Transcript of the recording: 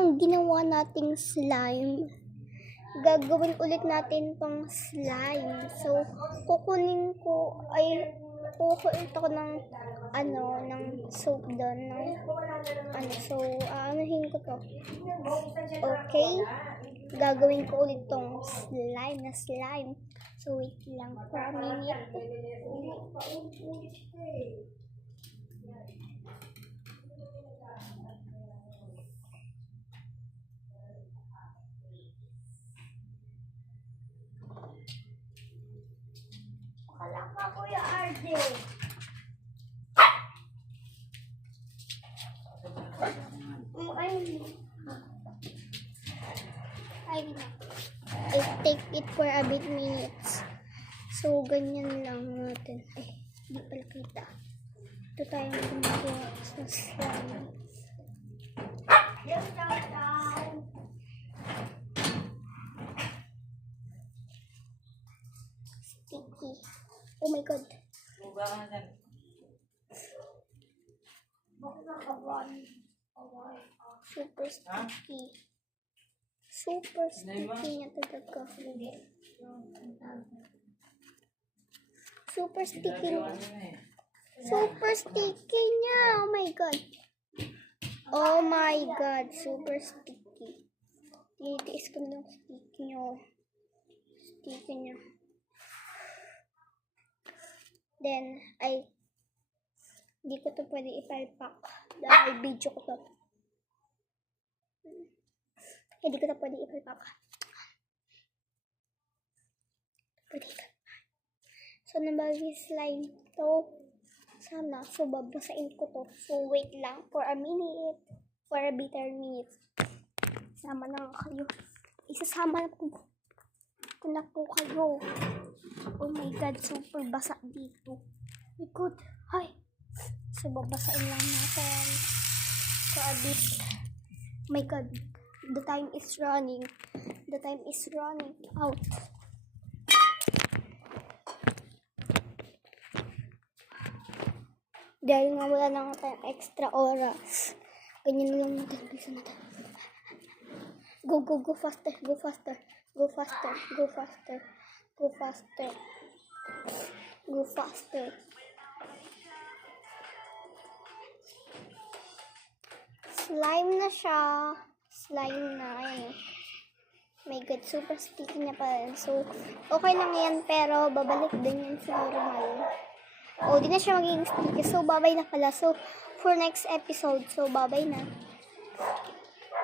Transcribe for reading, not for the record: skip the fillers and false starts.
yung ginawa nating slime, gagawin ulit natin pang slime. So, kukunin ko ng ng soap doon, so, anuhin ko to. Okay? Gagawin ko ulit tong slime. So, wait lang for a minute. Kalak ka, Kuya RJ. I take it for a bit minutes. So, ganyan lang natin. Di pala kita. Ito tayo gumagawa sa slime. Sticky. Oh my God. Super sticky. Super sticky niya talaga. Super sticky niya. Super sticky niya. Oh my God. Oh my God. Super sticky. Titiis ko na yung sticky niya. Sticky niya. Then, hindi ko to pwede ipalpak dahil video ko to. Hindi ko to pwede ipalpak. So, nabagi slime to. Sana. So, babasain ko to. So, wait lang for a minute. For a bitter minute. Sama na kayo. Isasama na po kayo. Oh my God, super basa dito. My God. Hi. So, babasain lang natin. For a bit. My God. The time is running. The time is running out. Dahil nga wala lang tayong extra oras. Ganyan lang natin. Bisa natin. Go faster. Go faster. Go faster. Go faster. Go faster. Go faster. Slime na siya. Slime na. Ayan. My God, super sticky na pa. So, okay lang yan. Pero, babalik din yan sa normal. O, di na siya magiging sticky. So, babay na pala. So, for next episode. So, babay na.